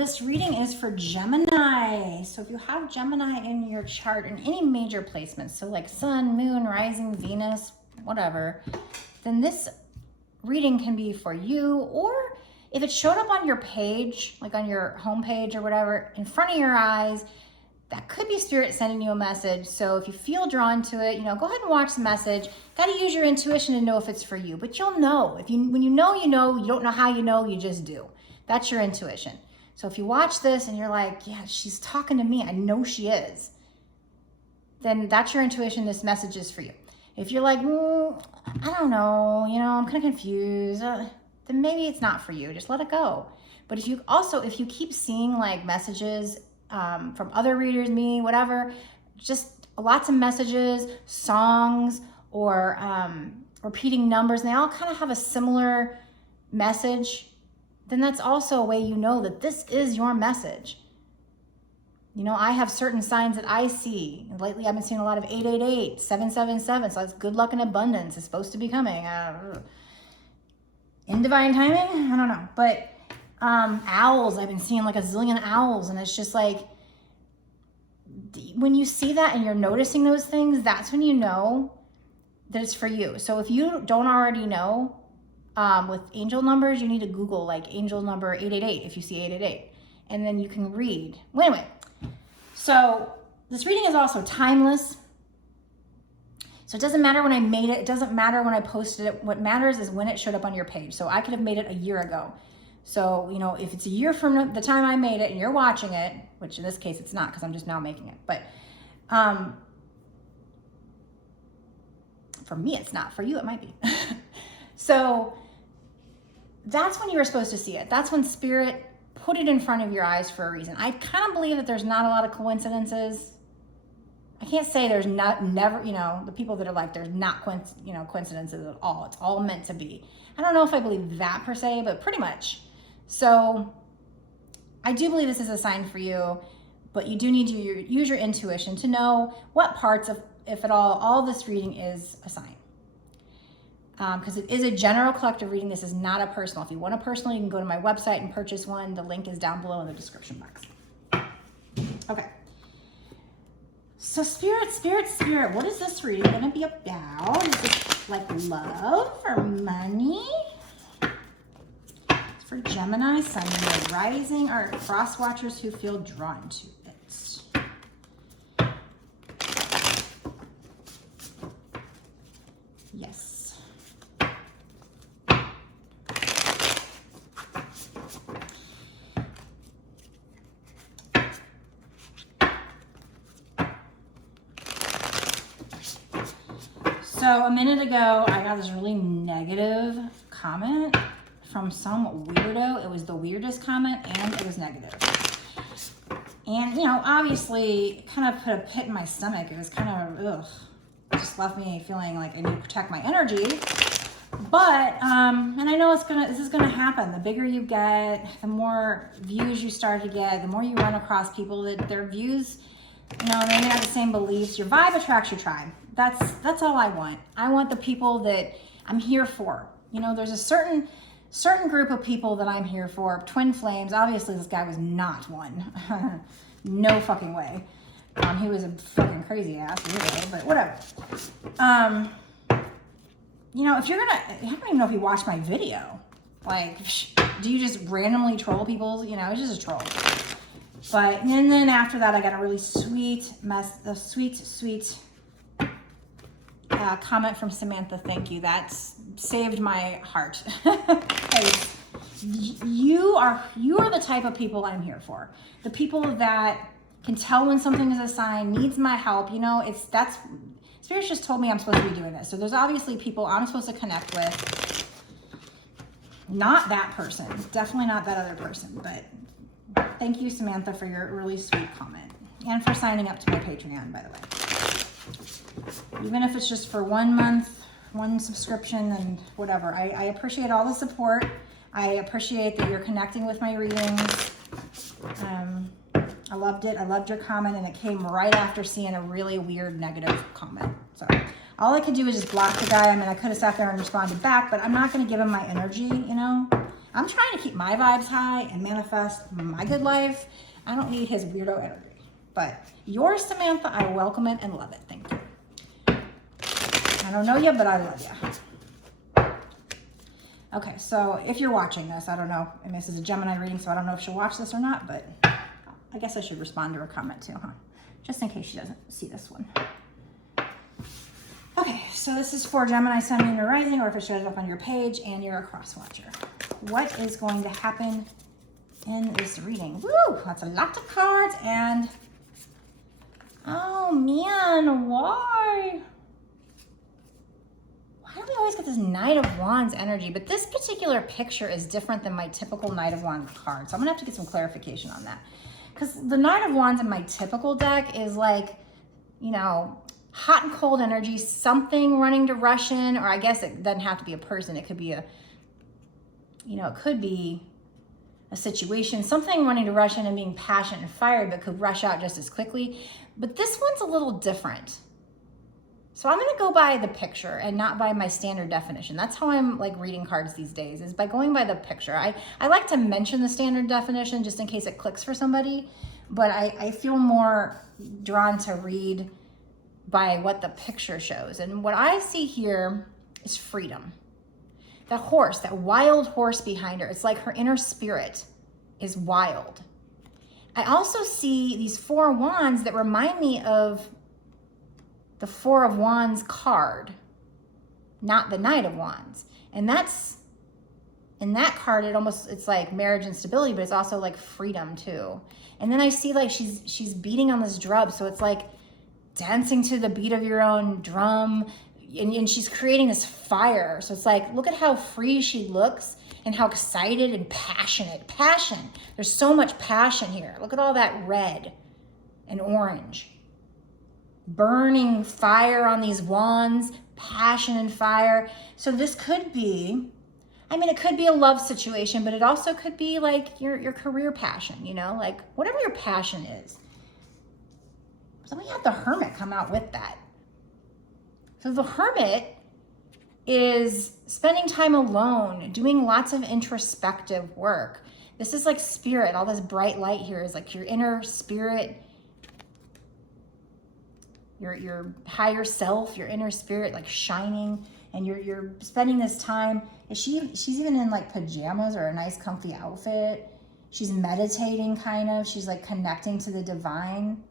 this reading is for Gemini. So if you have Gemini in your chart in any major placements, so like Sun, Moon, Rising, Venus, whatever, then this reading can be for you. Or if it showed up on your page, like on your homepage or whatever, in front of your eyes, that could be Spirit sending you a message. So if you feel drawn to it, go ahead and watch the message. Got to use your intuition to know if it's for you, but you'll know. When you know, you don't know how you know, you just do. That's your intuition. So if you watch this and you're like, yeah, she's talking to me, I know she is, then that's your intuition. This message is for you. If you're like, I don't know, I'm kind of confused, then maybe it's not for you. Just let it go. But if you keep seeing like messages from other readers, me, whatever, just lots of messages, songs, or repeating numbers, and they all kind of have a similar message, then that's also a way that this is your message. I have certain signs that I see. Lately, I've been seeing a lot of 888, 777, so that's good luck and abundance. It's supposed to be coming. In divine timing? I don't know. But owls, I've been seeing like a zillion owls, and it's just like, when you see that and you're noticing those things, that's when you know that it's for you. So if you don't already know, with angel numbers, you need to Google like angel number 888 if you see 888, and then you can read. Well, anyway, so this reading is also timeless. So it doesn't matter when I made it. It doesn't matter when I posted it. What matters is when it showed up on your page. So I could have made it a year ago. So, if it's a year from the time I made it and you're watching it, which in this case it's not because I'm just now making it, but for me it's not. For you it might be. So that's when you were supposed to see it. That's when Spirit put it in front of your eyes for a reason. I kind of believe that there's not a lot of coincidences. I can't say there's never, the people that are like, there's not coincidences at all. It's all meant to be. I don't know if I believe that per se, but pretty much. So I do believe this is a sign for you, but you do need to use your intuition to know what parts of, if at all this reading is a sign. Because it is a general collective reading. This is not a personal. If you want a personal, you can go to my website and purchase one. The link is down below in the description box. Okay. So Spirit, what is this reading going to be about? Is it like love or money? It's for Gemini, Sun, Moon, Rising, or Frost Watchers who feel drawn to it. Yes. So a minute ago, I got this really negative comment from some weirdo. It was the weirdest comment and it was negative. And, obviously it kind of put a pit in my stomach. It was kind of, ugh. It just left me feeling like I need to protect my energy. But, and I know this is gonna happen. The bigger you get, the more views you start to get, the more you run across people that their views, they may have the same beliefs. Your vibe attracts your tribe. That's all I want. I want the people that I'm here for. There's a certain group of people that I'm here for. Twin flames. Obviously, this guy was not one. No fucking way. He was a fucking crazy ass, really, but whatever. If you're gonna, I don't even know if you watched my video. Like, do you just randomly troll people? It's just a troll. But, and then after that, I got a really sweet comment from Samantha. Thank you. That's saved my heart. Hey, you are the type of people I'm here for. The people that can tell when something is a sign, needs my help. Spirit just told me I'm supposed to be doing this. So there's obviously people I'm supposed to connect with. Not that person. Definitely not that other person. But thank you, Samantha, for your really sweet comment. And for signing up to my Patreon, by the way. Even if it's just for 1 month, one subscription, and whatever. I appreciate all the support. I appreciate that you're connecting with my readings. I loved it. I loved your comment, and it came right after seeing a really weird negative comment. So all I could do is just block the guy. I mean, I could have sat there and responded back, but I'm not going to give him my energy, I'm trying to keep my vibes high and manifest my good life. I don't need his weirdo energy. But yours, Samantha, I welcome it and love it. Thank you. I don't know you, but I love you. Okay, so if you're watching this, I don't know. I mean, this is a Gemini reading, so I don't know if she'll watch this or not, but I guess I should respond to her comment too, huh? Just in case she doesn't see this one. Okay, so this is for Gemini, Sun, Moon, or Rising, or if it shows up on your page and you're a cross watcher. What is going to happen in this reading? Woo, that's a lot of cards, and oh man, why? Why do we always get this Knight of Wands energy? But this particular picture is different than my typical Knight of Wands card, so I'm gonna have to get some clarification on that. Because the Knight of Wands in my typical deck is like, you know, hot and cold energy, something running to rush in, or I guess it doesn't have to be a person. It could be a, you know, it could be a situation, something running to rush in and being passionate and fiery, but could rush out just as quickly. But this one's a little different. So I'm gonna go by the picture and not by my standard definition. That's how I'm like reading cards these days, is by going by the picture. I like to mention the standard definition just in case it clicks for somebody, but I feel more drawn to read by what the picture shows. And what I see here is freedom. That horse, that wild horse behind her, it's like her inner spirit is wild. I also see these Four of Wands that remind me of the Four of Wands card, not the Knight of Wands. And that's, in that card, it's like marriage and stability, but it's also like freedom too. And then I see like she's beating on this drum. So it's like dancing to the beat of your own drum, and she's creating this fire. So it's like, look at how free she looks and how excited and passionate. Passion. There's so much passion here. Look at all that red and orange. Burning fire on these wands, passion and fire. So this could be, I mean, it could be a love situation, but it also could be like your career passion, you know, like whatever your passion is. So we had the Hermit come out with that. So the Hermit is spending time alone, doing lots of introspective work. This is like spirit. All this bright light here is like your inner spirit, your higher self, your inner spirit, like shining, and you're spending this time. She's even in like pajamas or a nice comfy outfit. She's meditating kind of. She's like connecting to the divine.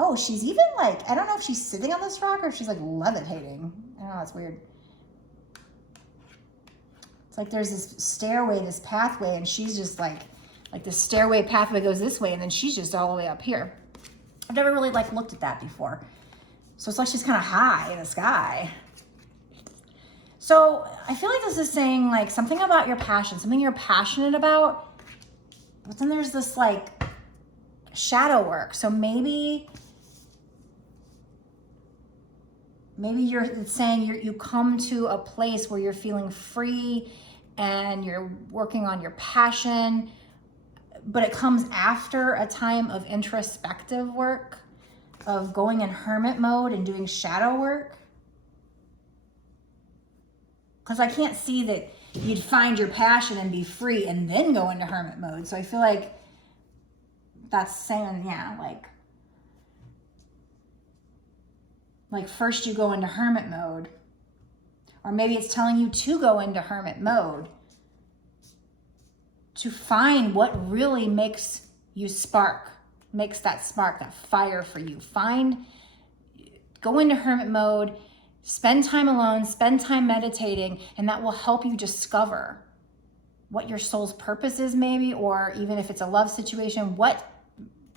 Oh, she's even like, I don't know if she's sitting on this rock or if she's like levitating. I don't know, it's weird. It's like there's this stairway, this pathway, and she's just like the stairway pathway goes this way, and then she's just all the way up here. I've never really like looked at that before. So it's like she's kind of high in the sky. So I feel like this is saying like something about your passion, something you're passionate about, but then there's this like shadow work. So maybe you're saying you come to a place where you're feeling free and you're working on your passion, but it comes after a time of introspective work, of going in hermit mode and doing shadow work. Because I can't see that you'd find your passion and be free and then go into hermit mode. So I feel like that's saying, yeah, like first you go into hermit mode, or maybe it's telling you to go into hermit mode to find what really makes you spark, makes that spark, that fire for you. Go into hermit mode, spend time alone, spend time meditating, and that will help you discover what your soul's purpose is maybe, or even if it's a love situation, what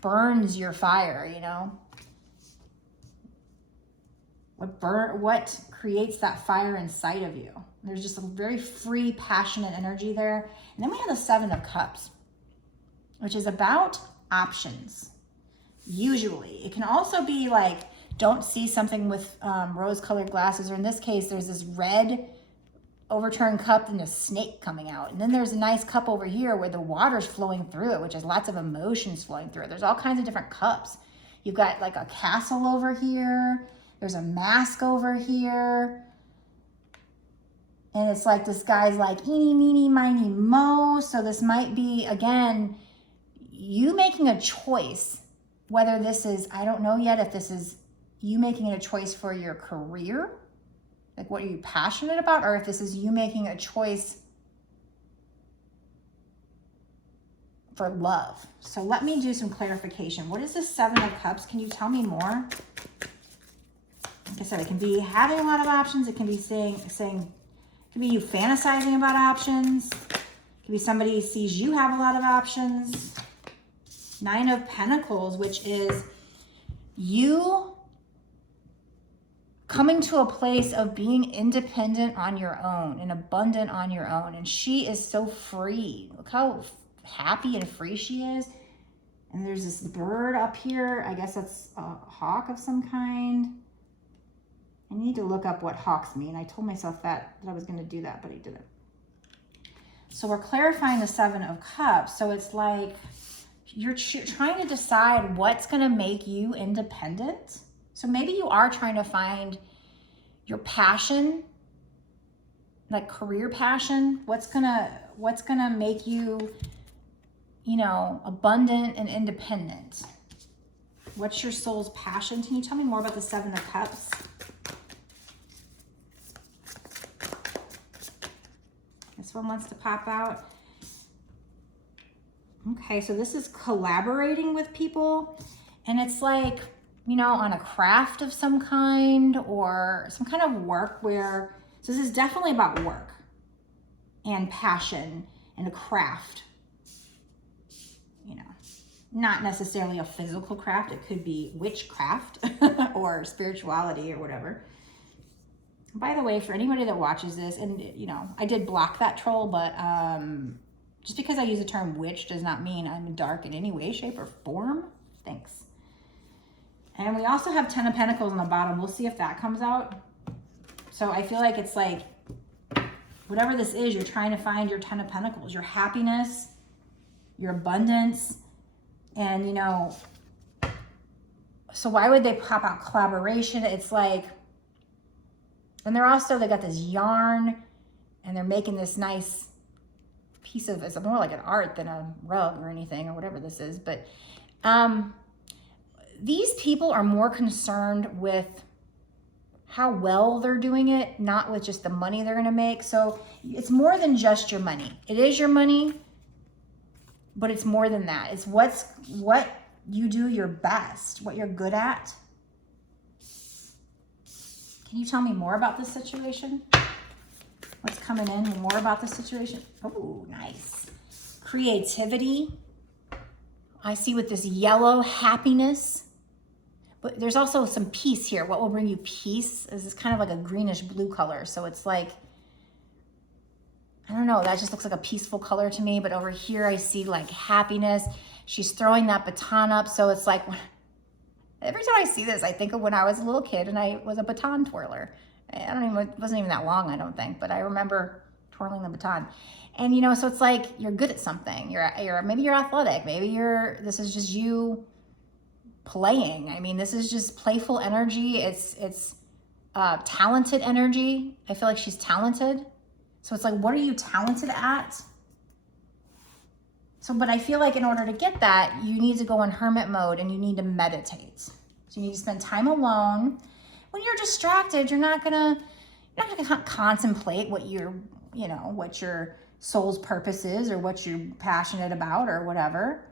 burns your fire, you know? What creates that fire inside of you? There's just a very free, passionate energy there. And then we have the Seven of Cups, which is about options. Usually. It can also be like, don't see something with rose-colored glasses, or in this case, there's this red overturned cup and a snake coming out. And then there's a nice cup over here where the water's flowing through it, which has lots of emotions flowing through it. There's all kinds of different cups. You've got like a castle over here. There's a mask over here. And it's like this guy's like, eeny, meeny, miny, mo. So this might be, again, you making a choice. Whether this is, I don't know yet if this is you making a choice for your career, like what are you passionate about, or if this is you making a choice for love. So let me do some clarification. What is the Seven of Cups? Can you tell me more? Like I said, it can be having a lot of options. It can be saying, it can be you fantasizing about options. It can be somebody sees you have a lot of options. Nine of Pentacles, which is you coming to a place of being independent on your own and abundant on your own. And she is so free. Look how happy and free she is. And there's this bird up here. I guess that's a hawk of some kind. I need to look up what hawks mean. I told myself that I was going to do that, but I didn't. So we're clarifying the Seven of Cups. So it's like you're trying to decide what's going to make you independent. So maybe you are trying to find your passion, like career passion. What's gonna make you, you know, abundant and independent? What's your soul's passion? Can you tell me more about the Seven of Cups? This one wants to pop out. Okay, so this is collaborating with people, and it's like, you know, on a craft of some kind or some kind of work where, so this is definitely about work and passion and a craft, you know, not necessarily a physical craft. It could be witchcraft or spirituality or whatever. By the way, for anybody that watches this, and you know, I did block that troll, but just because I use the term witch does not mean I'm dark in any way, shape, or form. Thanks. And we also have Ten of Pentacles on the bottom. We'll see if that comes out. So I feel like it's like, whatever this is, you're trying to find your Ten of Pentacles, your happiness, your abundance. And, you know, so why would they pop out collaboration? It's like, and they're also, they got this yarn and they're making this nice piece of, it's more like an art than a rug or anything or whatever this is. But these people are more concerned with how well they're doing it, not with just the money they're gonna make. So it's more than just your money. It is your money, but it's more than that. It's what you do your best, what you're good at. Can you tell me more about this situation? What's coming in? More about this situation? Oh, nice. Creativity. I see with this yellow, happiness. But there's also some peace here. What will bring you peace is this kind of like a greenish blue color. So it's like, I don't know, that just looks like a peaceful color to me. But over here, I see like happiness. She's throwing that baton up. So it's like, every time I see this, I think of when I was a little kid and I was a baton twirler. It wasn't even that long, I don't think, but I remember twirling the baton. And, you know, so it's like, you're good at something. Maybe you're athletic. Maybe this is just you playing. I mean, this is just playful energy. It's talented energy. I feel like she's talented. So it's like, what are you talented at? So, but I feel like in order to get that, you need to go in hermit mode and you need to meditate. So you need to spend time alone. When you're distracted, you're not gonna contemplate what what your soul's purpose is or what you're passionate about or whatever.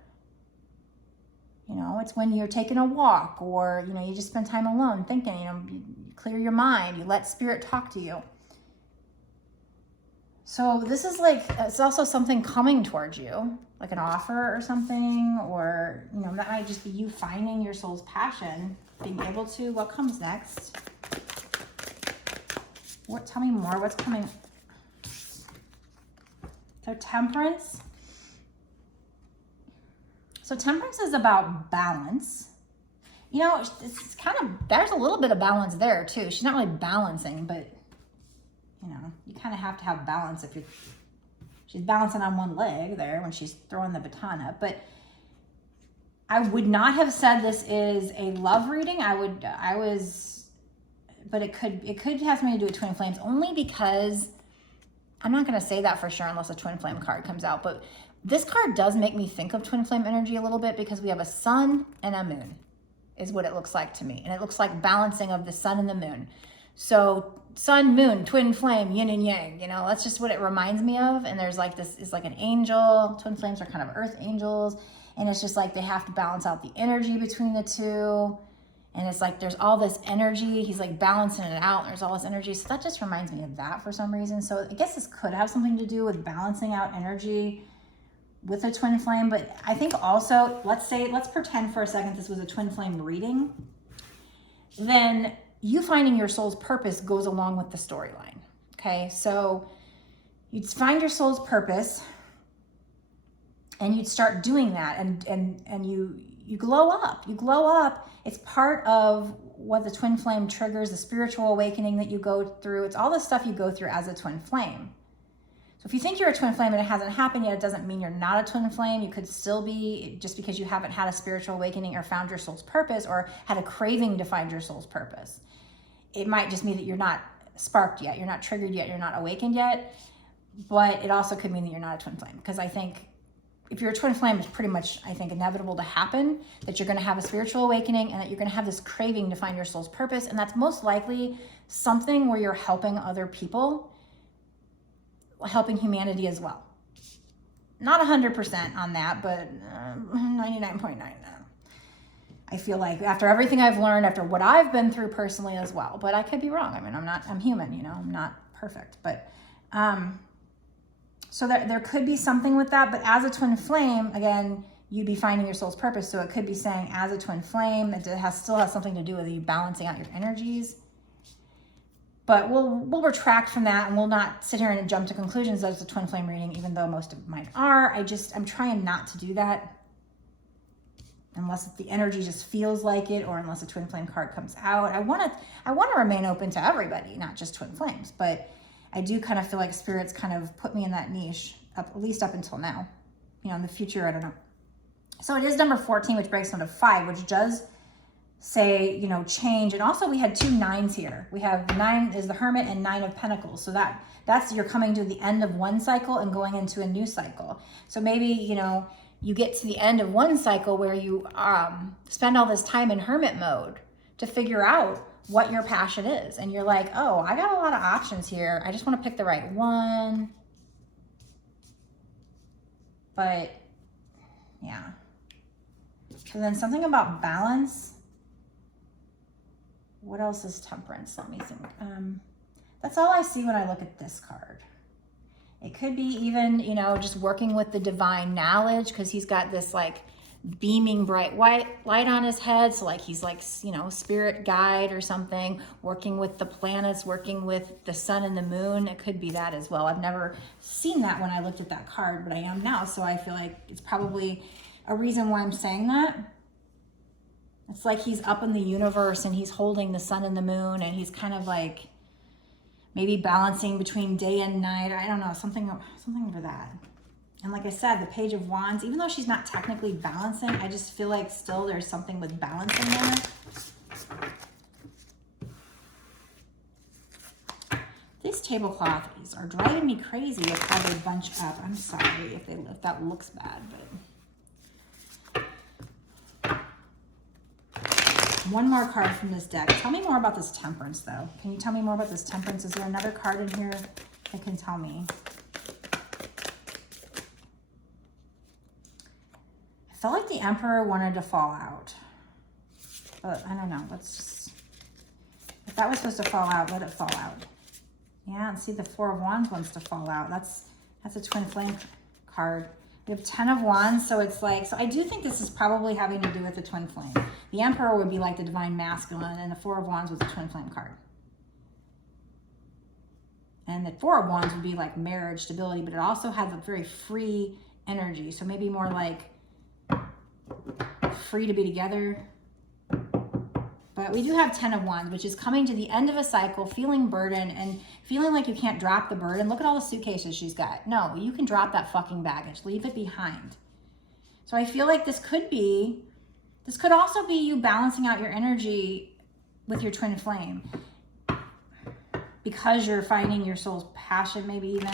You know, it's when you're taking a walk or, you know, you just spend time alone thinking, you know, you clear your mind, you let spirit talk to you. So this is like, it's also something coming towards you, like an offer or something, or, you know, that might just be you finding your soul's passion, being able to. What comes next? Tell me more, what's coming? So Temperance. So Temperance is about balance. You know, it's kind of, there's a little bit of balance there too. She's not really balancing, but you know, you kind of have to have balance if she's balancing on one leg there when she's throwing the baton up. But I would not have said this is a love reading. But it could have something to do with twin flames, only because I'm not going to say that for sure unless a twin flame card comes out, but this card does make me think of twin flame energy a little bit because we have a sun and a moon is what it looks like to me. And it looks like balancing of the sun and the moon. So sun, moon, twin flame, yin and yang, you know, that's just what it reminds me of. And there's like, this is like an angel. Twin flames are kind of earth angels. And it's just like, they have to balance out the energy between the two. And it's like, there's all this energy. He's like balancing it out. There's all this energy. So that just reminds me of that for some reason. So I guess this could have something to do with balancing out energy with a twin flame. But I think also, let's pretend for a second this was a twin flame reading. Then you finding your soul's purpose goes along with the storyline. Okay, so you'd find your soul's purpose and you'd start doing that, and you glow up. You glow up. It's part of what the twin flame triggers, the spiritual awakening that you go through. It's all the stuff you go through as a twin flame. So if you think you're a twin flame and it hasn't happened yet, it doesn't mean you're not a twin flame. You could still be, just because you haven't had a spiritual awakening or found your soul's purpose or had a craving to find your soul's purpose. It might just mean that you're not sparked yet, you're not triggered yet, you're not awakened yet, but it also could mean that you're not a twin flame. Because I think if you're a twin flame, it's pretty much, I think, inevitable to happen that you're going to have a spiritual awakening and that you're going to have this craving to find your soul's purpose. And that's most likely something where you're helping other people, helping humanity as well. Not 100% on that, but 99.9. I feel like after everything I've learned, after what I've been through personally as well, but I could be wrong. I mean, I'm human, you know, I'm not perfect, but, so there could be something with that, but as a twin flame, again, you'd be finding your soul's purpose. So it could be saying as a twin flame, it still has something to do with you balancing out your energies. But we'll retract from that and we'll not sit here and jump to conclusions that it's a twin flame reading, even though most of mine are. I'm trying not to do that unless the energy just feels like it or unless a twin flame card comes out. I want to remain open to everybody, not just twin flames, but I do kind of feel like spirits kind of put me in that niche, at least up until now. You know, in the future, I don't know. So it is number 14, which breaks down to 5, which does say, you know, change. And also we had 2 9s here. We have 9 is the Hermit and 9 of Pentacles. So that's you're coming to the end of one cycle and going into a new cycle. So maybe, you know, you get to the end of one cycle where you spend all this time in Hermit mode to figure out what your passion is. And you're like, oh, I got a lot of options here. I just want to pick the right one. But yeah. So then something about balance. What else is Temperance? Let me think. That's all I see when I look at this card. It could be even, you know, just working with the divine knowledge, because he's got this like beaming bright white light on his head. So like he's like, you know, spirit guide or something, working with the planets, working with the sun and the moon. It could be that as well. I've never seen that when I looked at that card, but I am now. So I feel like it's probably a reason why I'm saying that. It's like he's up in the universe and he's holding the sun and the moon and he's kind of like maybe balancing between day and night. I don't know, something over that. And like I said, the Page of Wands, even though she's not technically balancing, I just feel like still there's something with balancing there. These tablecloths are driving me crazy with how they bunch up. I'm sorry if that looks bad, but. One more card from this deck. Tell me more about this Temperance, though. Can you tell me more about this Temperance? Is there another card in here that can tell me? I felt like the Emperor wanted to fall out. But I don't know. Let's just... If that was supposed to fall out, let it fall out. Yeah, and see the Four of Wands wants to fall out. That's a Twin Flame card. We have 10 of Wands, so it's like, so I do think this is probably having to do with the Twin Flame. The Emperor would be like the Divine Masculine, and the Four of Wands was a Twin Flame card. And the Four of Wands would be like marriage, stability, but it also has a very free energy. So maybe more like free to be together. But we do have 10 of Wands, which is coming to the end of a cycle, feeling burdened and feeling like you can't drop the burden. Look at all the suitcases she's got. No, you can drop that fucking baggage. Leave it behind. So I feel like this could also be you balancing out your energy with your Twin Flame. because you're finding your soul's passion, maybe even.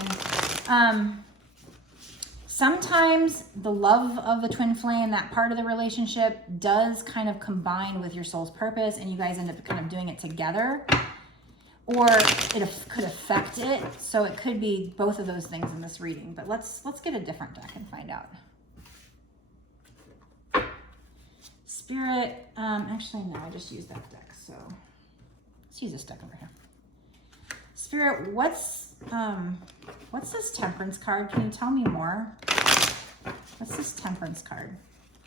Sometimes the love of the twin flame, that part of the relationship, does kind of combine with your soul's purpose, and you guys end up kind of doing it together. Or it could affect it. So it could be both of those things in this reading. But let's get a different deck and find out. Spirit, actually no, I just used that deck. So let's use this deck over here. Spirit, what's this Temperance card? Can you tell me more? What's this Temperance card?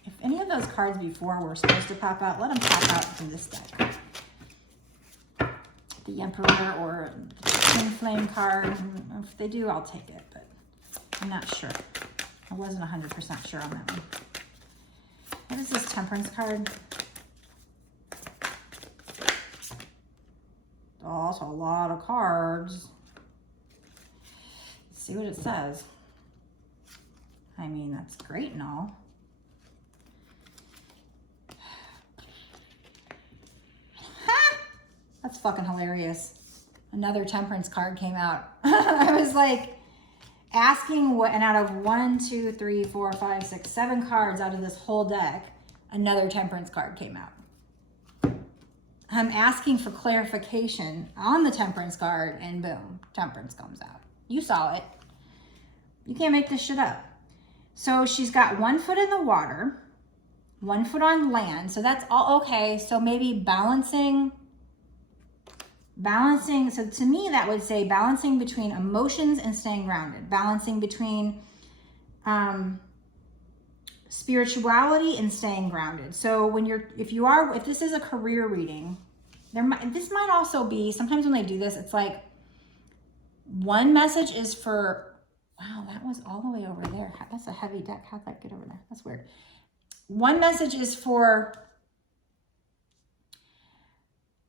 If any of those cards before were supposed to pop out, let them pop out from this deck. The Emperor or the Twinflame card. If they do, I'll take it, but I'm not sure. I wasn't 100% sure on that one. What is this Temperance card? Oh, that's a lot of cards. Let's see what it says. I mean, that's great and all. That's fucking hilarious. Another Temperance card came out. I was like asking what, and out of 1, 2, 3, 4, 5, 6, 7 cards out of this whole deck, another Temperance card came out. I'm asking for clarification on the Temperance card, and boom, Temperance comes out. You saw it. You can't make this shit up. So she's got 1 foot in the water, 1 foot on land. So that's all okay. So maybe balancing. So to me, that would say balancing between emotions and staying grounded, balancing between spirituality and staying grounded. So if this is a career reading, this might also be, sometimes when they do this, it's like one message is for, wow, that was all the way over there. That's a heavy deck. How'd that get over there? That's weird. One message is for,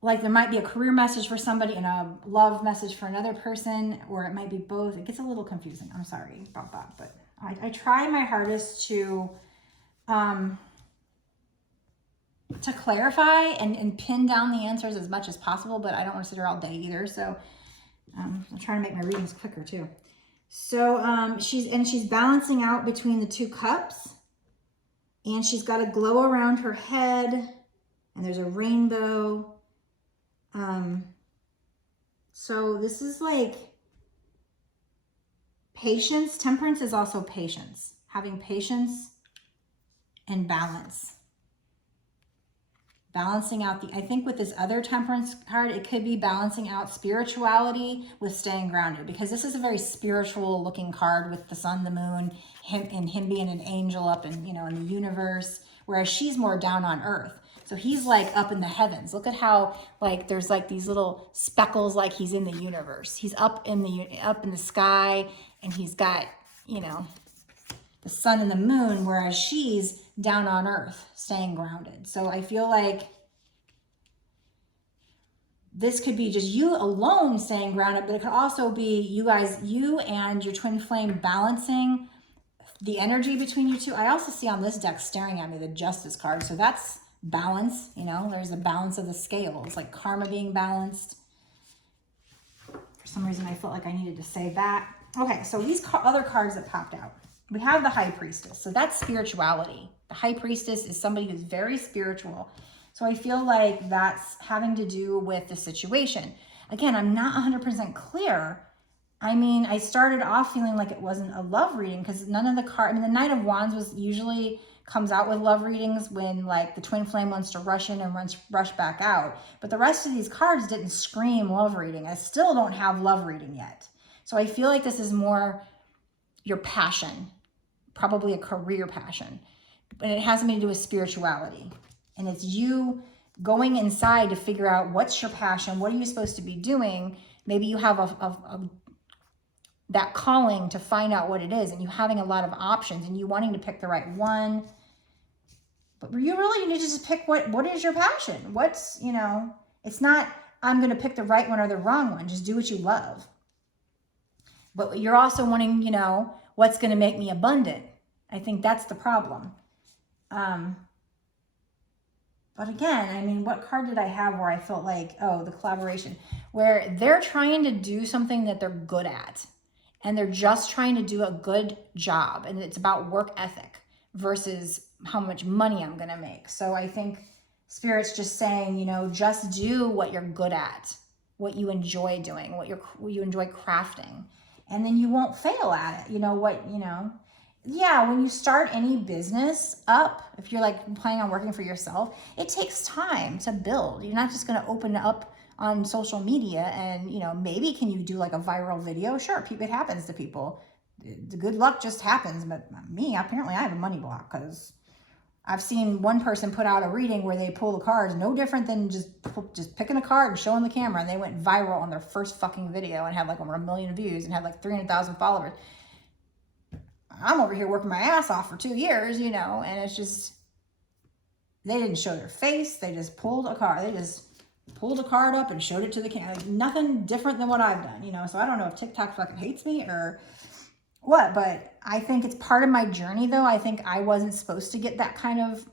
like, there might be a career message for somebody and a love message for another person, or it might be both. It gets a little confusing. I'm sorry about that, but I try my hardest to clarify and pin down the answers as much as possible, but I don't want to sit here all day either. So I'm trying to make my readings quicker too. So she's balancing out between the 2 cups, and she's got a glow around her head, and there's a rainbow. So this is like patience. Temperance is also patience, having patience and balance. Balancing out I think with this other Temperance card, it could be balancing out spirituality with staying grounded, because this is a very spiritual looking card with the sun, the moon, him being an angel up in, in the universe, whereas she's more down on earth. So he's like up in the heavens. Look at how like there's like these little speckles, like he's in the universe. He's up in the sky, and he's got, the sun and the moon, whereas she's down on earth, staying grounded. So I feel like this could be just you alone staying grounded, but it could also be you and your twin flame balancing the energy between you two. I also see on this deck staring at me the Justice card. So that's balance, there's a balance of the scales, like karma being balanced. For some reason, I felt like I needed to say that. Okay, so these other cards that popped out. We have the High Priestess. So that's spirituality. The High Priestess is somebody who's very spiritual. So I feel like that's having to do with the situation. Again, I'm not 100% clear. I mean, I started off feeling like it wasn't a love reading because none of the cards, the Knight of Wands usually comes out with love readings when like the twin flame wants to rush in and rush back out. But the rest of these cards didn't scream love reading. I still don't have love reading yet. So I feel like this is more your passion, probably a career passion. But it has something to do with spirituality. And it's you going inside to figure out what's your passion, what are you supposed to be doing. Maybe you have that calling to find out what it is, and you having a lot of options and you wanting to pick the right one. But you really need to just pick what is your passion. What's, it's not I'm going to pick the right one or the wrong one. Just do what you love. But you're also wanting, what's going to make me abundant. I think that's the problem. But again, I mean, what card did I have where I felt like, oh, the collaboration, where they're trying to do something that they're good at, and they're just trying to do a good job, and it's about work ethic versus how much money I'm gonna make. So I think Spirit's just saying, you know, just do what you're good at, what you enjoy doing, what you enjoy crafting, and then you won't fail at it. You know what, you know, yeah, when you start any business up, if you're like planning on working for yourself, it takes time to build. You're not just going to open up on social media and, you know, maybe can you do like a viral video? Sure, it happens to people. The good luck just happens. But me, apparently I have a money block, because I've seen one person put out a reading where they pull the cards, no different than just picking a card and showing the camera, and they went viral on their first fucking video and had like over 1 million views and had like 300,000 followers. I'm over here working my ass off for 2 years, you know, and it's just, they didn't show their face. They just pulled a card. They just pulled a card up and showed it to the camera. Like, nothing different than what I've done, you know. So I don't know if TikTok fucking hates me or what, but I think it's part of my journey, though. I think I wasn't supposed to get that kind of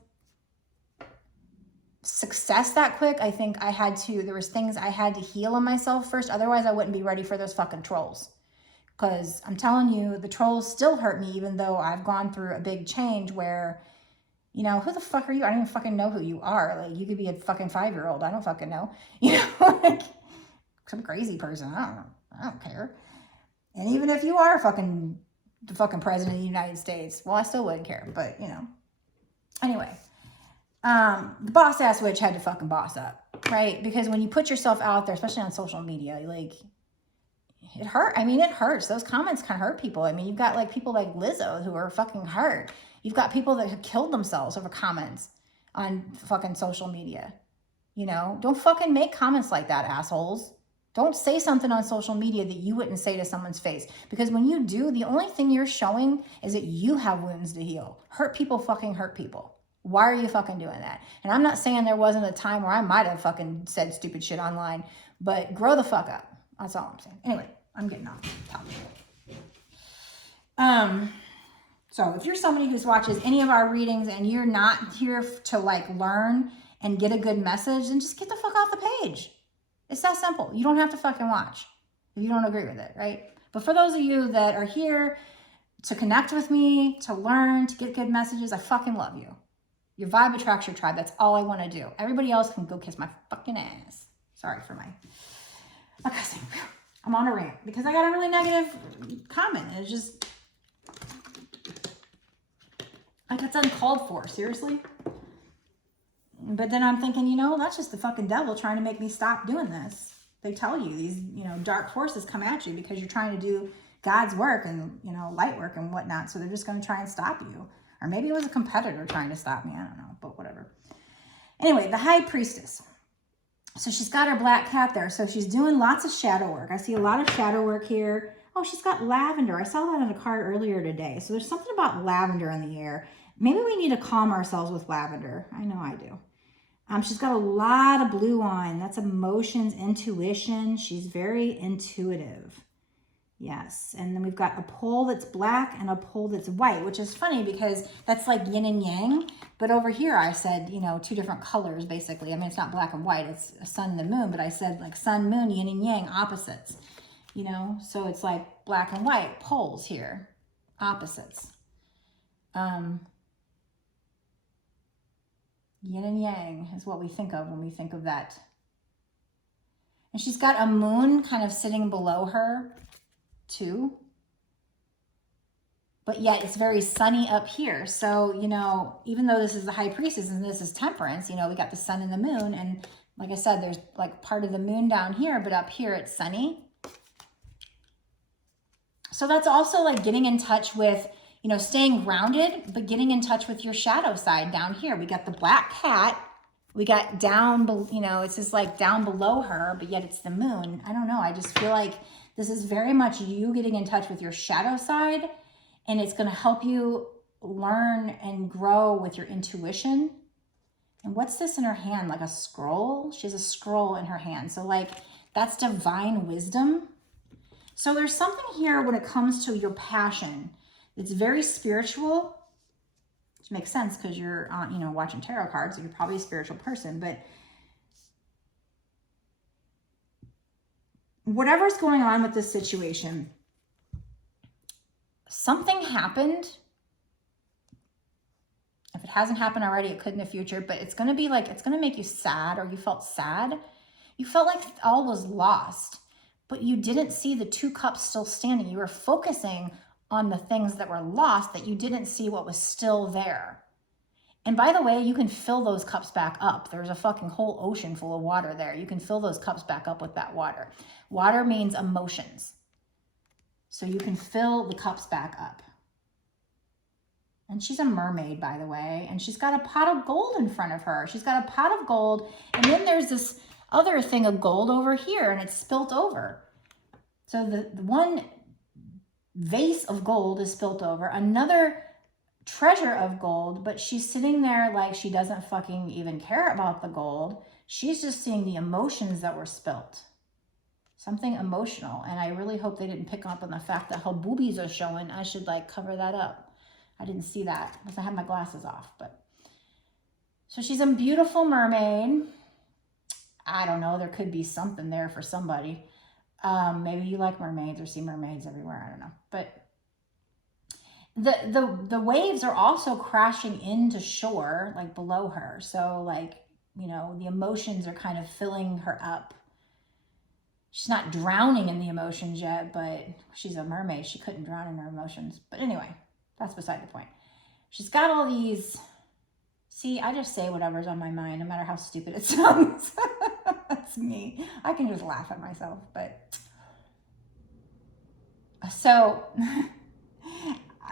success that quick. I think there was things I had to heal in myself first. Otherwise, I wouldn't be ready for those fucking trolls. Because I'm telling you, the trolls still hurt me, even though I've gone through a big change where, you know, who the fuck are you? I don't even fucking know who you are. Like, you could be a fucking 5-year-old. I don't fucking know. You know, like some crazy person. I don't care. And even if you are the fucking president of the United States, well, I still wouldn't care. But, you know. Anyway, the boss ass witch had to fucking boss up, right? Because when you put yourself out there, especially on social media, like, it hurt. I mean, it hurts. Those comments can hurt people. I mean, you've got like people like Lizzo who are fucking hurt. You've got people that have killed themselves over comments on fucking social media. You know, don't fucking make comments like that, assholes. Don't say something on social media that you wouldn't say to someone's face. Because when you do, the only thing you're showing is that you have wounds to heal. Hurt people fucking hurt people. Why are you fucking doing that? And I'm not saying there wasn't a time where I might have fucking said stupid shit online, but grow the fuck up. That's all I'm saying. Anyway, I'm getting off topic. So if you're somebody who watches any of our readings and you're not here to like learn and get a good message, then just get the fuck off the page. It's that simple. You don't have to fucking watch if you don't agree with it, right? But for those of you that are here to connect with me, to learn, to get good messages, I fucking love you. Your vibe attracts your tribe. That's all I want to do. Everybody else can go kiss my fucking ass. Sorry for my... Okay, so I'm on a rant because I got a really negative comment. It's just... like, it's uncalled for. Seriously? But then I'm thinking, you know, that's just the fucking devil trying to make me stop doing this. They tell you these, you know, dark forces come at you because you're trying to do God's work and, you know, light work and whatnot. So they're just going to try and stop you. Or maybe it was a competitor trying to stop me. I don't know, but whatever. Anyway, the High Priestess. So she's got her black cat there. So she's doing lots of shadow work. I see a lot of shadow work here. Oh, she's got lavender. I saw that on a card earlier today. So there's something about lavender in the air. Maybe we need to calm ourselves with lavender. I know I do. She's got a lot of blue on. That's emotions, intuition. She's very intuitive. Yes. And then we've got a pole that's black and a pole that's white, which is funny because that's like yin and yang. But over here I said, you know, two different colors basically. I mean, it's not black and white. It's a sun and the moon. But I said like sun, moon, yin and yang, opposites. You know, so it's like black and white poles here, opposites. Yin and yang is what we think of when we think of that. And she's got a moon kind of sitting below her too. But yet it's very sunny up here. So, you know, even though this is the High Priestess and this is Temperance, you know, we got the sun and the moon. And like I said, there's like part of the moon down here, but up here it's sunny. So that's also like getting in touch with, you know, staying grounded, but getting in touch with your shadow side down here. We got the black cat. We got down, you know, it's just like down below her, but yet it's the moon. I don't know. I just feel like this is very much you getting in touch with your shadow side, and it's going to help you learn and grow with your intuition. And what's this in her hand? Like a scroll? She has a scroll in her hand. So like that's divine wisdom. So there's something here when it comes to your passion. It's very spiritual. which makes sense because you're, you know, watching tarot cards, so you're probably a spiritual person. But whatever's going on with this situation, something happened. If it hasn't happened already, it could in the future, but it's going to be like, it's going to make you sad, or you felt sad. You felt like all was lost, but you didn't see the 2 cups still standing. You were focusing on the things that were lost, that you didn't see what was still there. And by the way, you can fill those cups back up. There's a fucking whole ocean full of water there. You can fill those cups back up with that water. Water means emotions. So you can fill the cups back up. And she's a mermaid, by the way. And she's got a pot of gold in front of her. She's got a pot of gold. And then there's this other thing of gold over here, and it's spilt over. So the one vase of gold is spilt over. Another treasure of gold, but she's sitting there like she doesn't fucking even care about the gold. She's just seeing the emotions that were spilt. Something emotional. And I really hope they didn't pick up on the fact that her boobies are showing. I should like cover that up. I didn't see that because I had my glasses off. But so she's a beautiful mermaid. I don't know. There could be something there for somebody. Maybe you like mermaids or see mermaids everywhere. I don't know. But the waves are also crashing into shore, like below her. So like, you know, the emotions are kind of filling her up. She's not drowning in the emotions yet, but she's a mermaid. She couldn't drown in her emotions. But anyway, that's beside the point. She's got all these, see, I just say whatever's on my mind, no matter how stupid it sounds. That's me. I can just laugh at myself, but. So,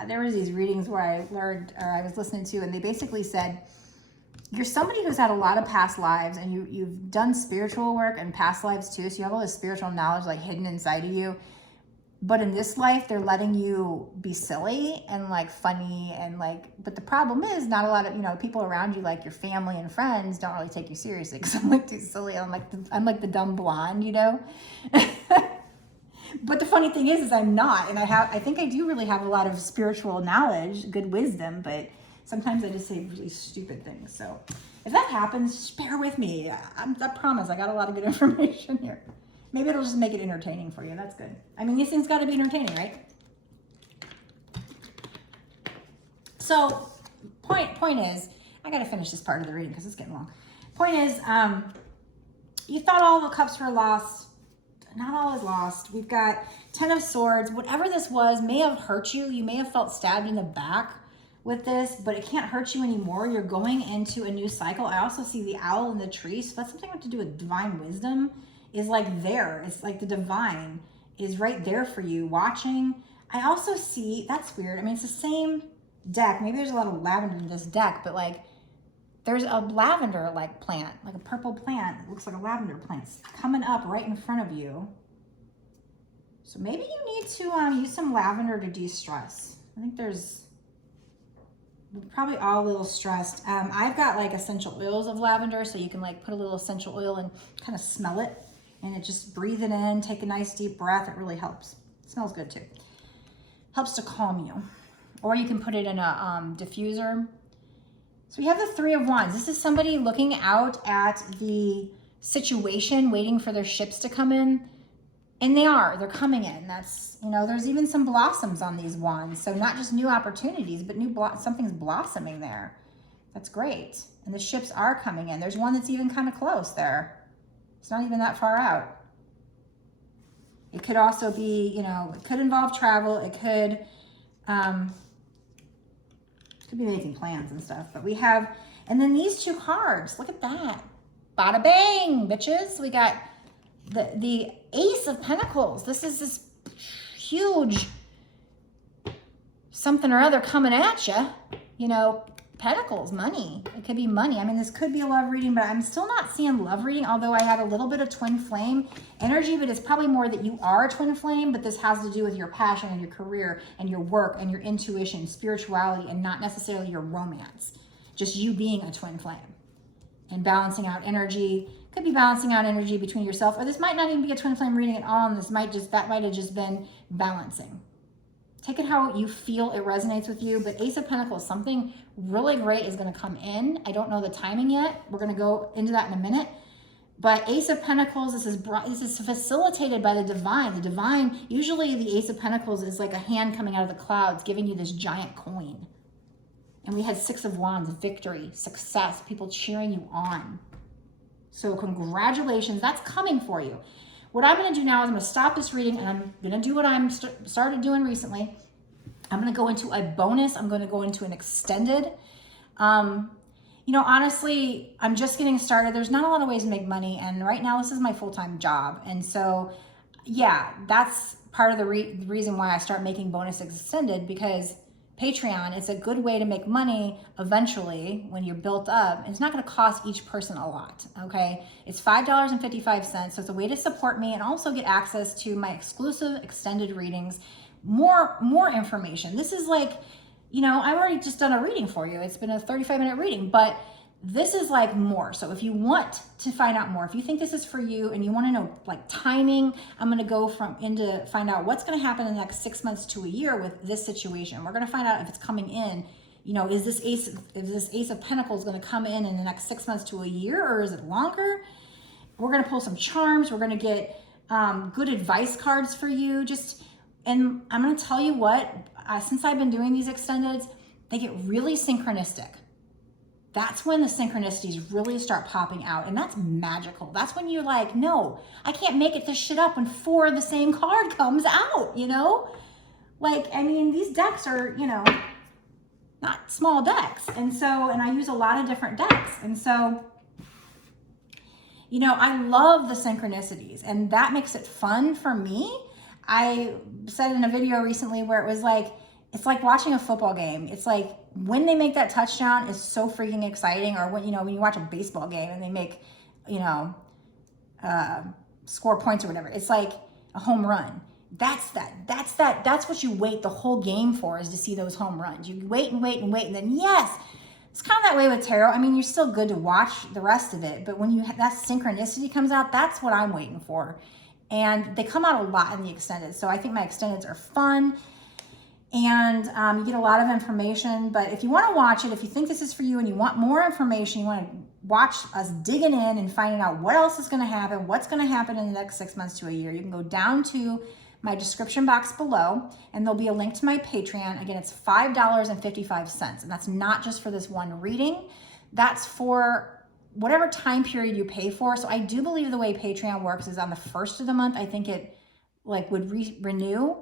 there was these readings where I learned, or I was listening to, and they basically said, you're somebody who's had a lot of past lives, and you've done spiritual work and past lives too, so you have all this spiritual knowledge like hidden inside of you. But in this life, they're letting you be silly and like funny and like, but the problem is not a lot of, you know, people around you, like your family and friends, don't really take you seriously because I'm like too silly. I'm like the dumb blonde, you know? But the funny thing is I'm not. And I think I do really have a lot of spiritual knowledge, good wisdom, but sometimes I just say really stupid things. So if that happens, just bear with me. I promise I got a lot of good information here. Maybe it'll just make it entertaining for you. That's good. I mean, these things got to be entertaining, right? So point is, I got to finish this part of the reading because it's getting long. Point is, you thought all the cups were lost. Not all is lost. We've got 10 of Swords. Whatever this was may have hurt you. You may have felt stabbed in the back with this, but it can't hurt you anymore. You're going into a new cycle. I also see the owl in the tree. So that's something to do with divine wisdom. Is like there. It's like the divine is right there for you watching. I also see, that's weird. I mean, it's the same deck. Maybe there's a lot of lavender in this deck, but like there's a lavender like plant, like a purple plant. It looks like a lavender plant. It's coming up right in front of you. So maybe you need to use some lavender to de-stress. I think we're probably all a little stressed. I've got like essential oils of lavender, so you can like put a little essential oil and kind of smell it. And it just breathe it in, take a nice deep breath. It really helps. It smells good too. Helps to calm you. Or you can put it in a diffuser. So we have the 3 of Wands. This is somebody looking out at the situation, waiting for their ships to come in. And they're coming in. That's, you know, there's even some blossoms on these wands. So not just new opportunities, but something's blossoming there. That's great. And the ships are coming in. There's one that's even kind of close there. It's not even that far out. It could also be, you know, it could involve travel. It could be making plans and stuff. But we have, and then these 2 cards. Look at that. Bada bang, bitches. We got the Ace of Pentacles. This is this huge something or other coming at you. You know, Pentacles, money. It could be money. I mean, this could be a love reading, but I'm still not seeing love reading, although I had a little bit of twin flame energy, but it's probably more that you are a twin flame, but this has to do with your passion and your career and your work and your intuition, spirituality, and not necessarily your romance. Just you being a twin flame and balancing out energy. Could be balancing out energy between yourself, or this might not even be a twin flame reading at all, and that might have just been balancing. Take it how you feel it resonates with you. But Ace of Pentacles, something really great is going to come in. I don't know the timing yet. We're going to go into that in a minute. But Ace of Pentacles, this is facilitated by the divine. The divine, usually the Ace of Pentacles is like a hand coming out of the clouds, giving you this giant coin. And we had Six of Wands, victory, success, people cheering you on. So congratulations, that's coming for you. What I'm going to do now is I'm going to stop this reading, and I'm going to do what I'm started doing recently. I'm going to go into a bonus. I'm going to go into an extended. You know, honestly, I'm just getting started. There's not a lot of ways to make money. And right now, this is my full-time job. And so, yeah, that's part of the reason why I start making bonus extended, because Patreon, it's a good way to make money eventually when you're built up. And it's not going to cost each person a lot, okay? It's $5.55, so it's a way to support me and also get access to my exclusive extended readings, more information. This is like, you know, I've already just done a reading for you. It's been a 35-minute reading, but this is like more. So if you want to find out more, if you think this is for you and you want to know like timing, I'm going to go into find out what's going to happen in the next 6 months to a year with this situation. We're going to find out if it's coming in, you know, is this Ace of Pentacles going to come in the next 6 months to a year, or is it longer? We're going to pull some charms. We're going to get good advice cards for you. And I'm going to tell you what, since I've been doing these extendeds, they get really synchronistic. That's when the synchronicities really start popping out, and that's magical. That's when you're like, no, I can't make this shit up when 4 of the same card comes out, you know? Like, I mean, these decks are, you know, not small decks. And I use a lot of different decks. And so, you know, I love the synchronicities, and that makes it fun for me. I said in a video recently where it was like, it's like watching a football game. It's like when they make that touchdown is so freaking exciting. Or when, you know, when you watch a baseball game and they make, you know, score points or whatever, it's like a home run. That's what you wait the whole game for, is to see those home runs. You wait and wait and wait. And then, yes, it's kind of that way with tarot. I mean, you're still good to watch the rest of it, but when that synchronicity comes out, that's what I'm waiting for. And they come out a lot in the extended. So I think my extendeds are fun. And you get a lot of information. But if you want to watch it, if you think this is for you and you want more information, you want to watch us digging in and finding out what else is going to happen, what's going to happen in the next 6 months to a year, you can go down to my description box below, and there'll be a link to my Patreon. Again, it's $5.55. And that's not just for this one reading. That's for whatever time period you pay for. So I do believe the way Patreon works is on the first of the month, I think it like would renew.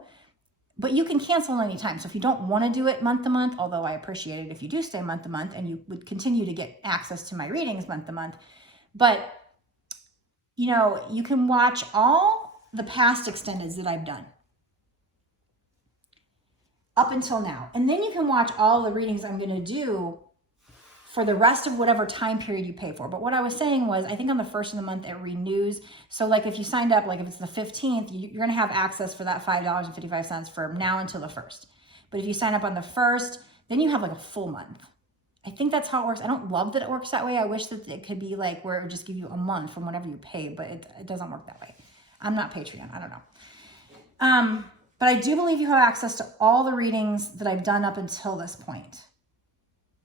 But you can cancel anytime. So if you don't want to do it month to month, although I appreciate it if you do stay month to month and you would continue to get access to my readings month to month. But, you know, you can watch all the past extendeds that I've done up until now. And then you can watch all the readings I'm going to do for the rest of whatever time period you pay for. But what I was saying was, I think on the first of the month, it renews. So like if you signed up, like if it's the 15th, you're going to have access for that $5.55 from now until the 1st. But if you sign up on the 1st, then you have like a full month. I think that's how it works. I don't love that it works that way. I wish that it could be like where it would just give you a month from whenever you pay, but it doesn't work that way. I'm not Patreon. I don't know. But I do believe you have access to all the readings that I've done up until this point.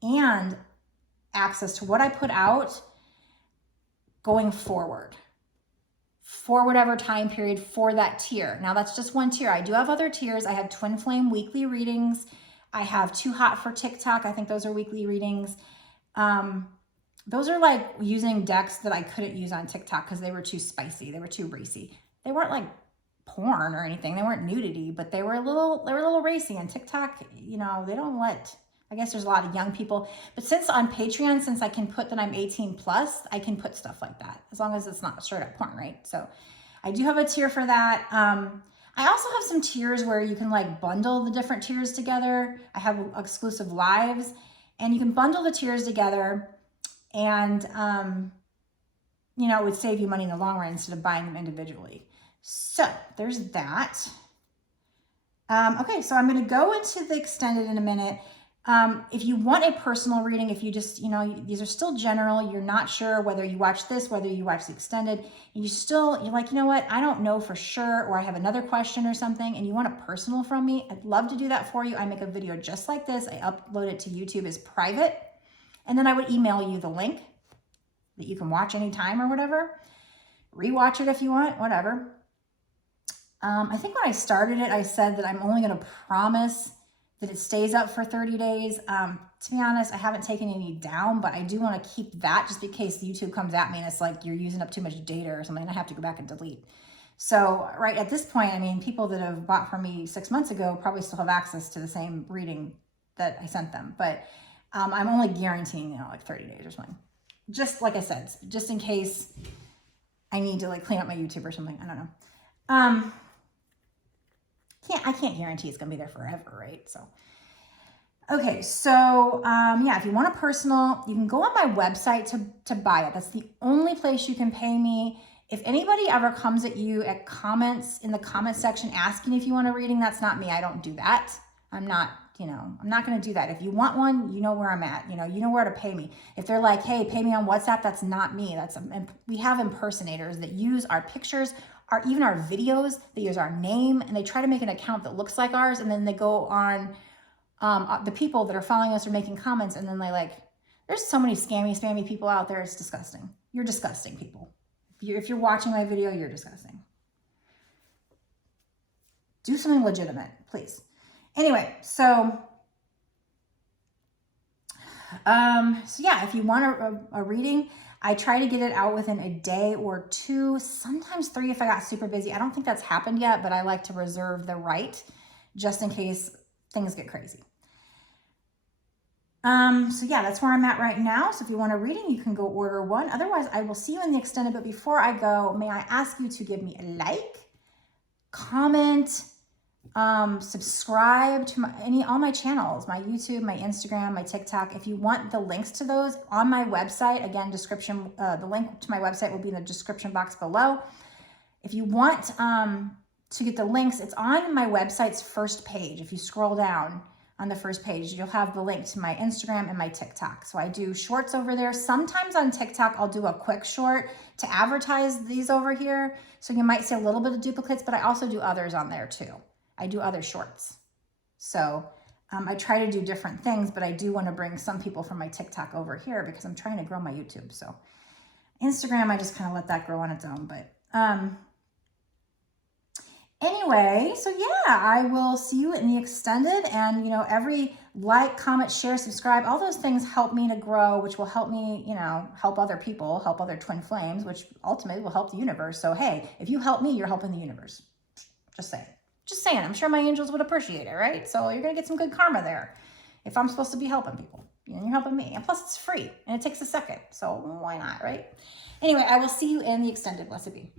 And access to what I put out going forward for whatever time period for that tier. Now that's just one tier. I do have other tiers. I have Twinflame weekly readings. I have Too Hot for TikTok. I think those are weekly readings. Those are like using decks that I couldn't use on TikTok because they were too spicy. They were too racy. They weren't like porn or anything. They weren't nudity, but they were a little racy. And TikTok, you know, they don't let, I guess there's a lot of young people, but since on Patreon, since I can put that I'm 18 plus, I can put stuff like that as long as it's not straight up porn, right? So I do have a tier for that. I also have some tiers where you can like bundle the different tiers together. I have exclusive lives and you can bundle the tiers together and, you know, it would save you money in the long run instead of buying them individually. So there's that. Okay, so I'm going to go into the extended in a minute. If you want a personal reading, if you just, you know, these are still general, you're not sure whether you watch this, whether you watch the extended, and you're like, you know what, I don't know for sure, or I have another question or something, and you want a personal from me, I'd love to do that for you. I make a video just like this. I upload it to YouTube as private, and then I would email you the link that you can watch anytime or whatever. Rewatch it if you want, whatever. I think when I started it, I said that I'm only going to promise that it stays up for 30 days. To be honest, I haven't taken any down, but I do want to keep that just in case YouTube comes at me and it's like, you're using up too much data or something, and I have to go back and delete. So right at this point, I mean, people that have bought from me 6 months ago probably still have access to the same reading that I sent them. But I'm only guaranteeing, you know, like 30 days or something. Just like I said, just in case I need to like clean up my YouTube or something. I don't know. I can't guarantee it's gonna be there forever, right? So, okay, so yeah, if you want a personal, you can go on my website to buy it. That's the only place you can pay me. If anybody ever comes at you at comments in the comment section asking if you want a reading, that's not me. I don't do that. I'm not, you know, I'm not gonna do that. If you want one, you know where I'm at. You know where to pay me. If they're like, hey, pay me on WhatsApp, that's not me. We have impersonators that use our pictures, even our videos. They use our name and they try to make an account that looks like ours, and then they go on the people that are following us or making comments, and then they like, there's so many spammy people out there. It's disgusting. You're disgusting people. If you're watching my video, you're disgusting. Do something legitimate, please. Anyway, so yeah, if you want a reading, I try to get it out within a day or 2, sometimes 3 if I got super busy. I don't think that's happened yet, but I like to reserve the right just in case things get crazy. So yeah, that's where I'm at right now. So if you want a reading, you can go order one. Otherwise, I will see you in the extended. But before I go, may I ask you to give me a like, comment, subscribe to all my channels, my YouTube, my Instagram, my TikTok. If you want the links to those on my website, again, description, the link to my website will be in the description box below. If you want to get the links, it's on my website's first page. If you scroll down on the first page, you'll have the link to my Instagram and my TikTok. So I do shorts over there. Sometimes on TikTok, I'll do a quick short to advertise these over here. So you might see a little bit of duplicates, but I also do others on there too. I do other shorts. So I try to do different things, but I do want to bring some people from my TikTok over here because I'm trying to grow my YouTube. So Instagram, I just kind of let that grow on its own. But anyway, so yeah, I will see you in the extended. And, you know, every like, comment, share, subscribe, all those things help me to grow, which will help me, you know, help other people, help other twin flames, which ultimately will help the universe. So, hey, if you help me, you're helping the universe. Just saying. Just saying, I'm sure my angels would appreciate it, right? So you're going to get some good karma there if I'm supposed to be helping people. You know, you're helping me. And plus, it's free and it takes a second. So why not, right? Anyway, I will see you in the extended. Blessed be.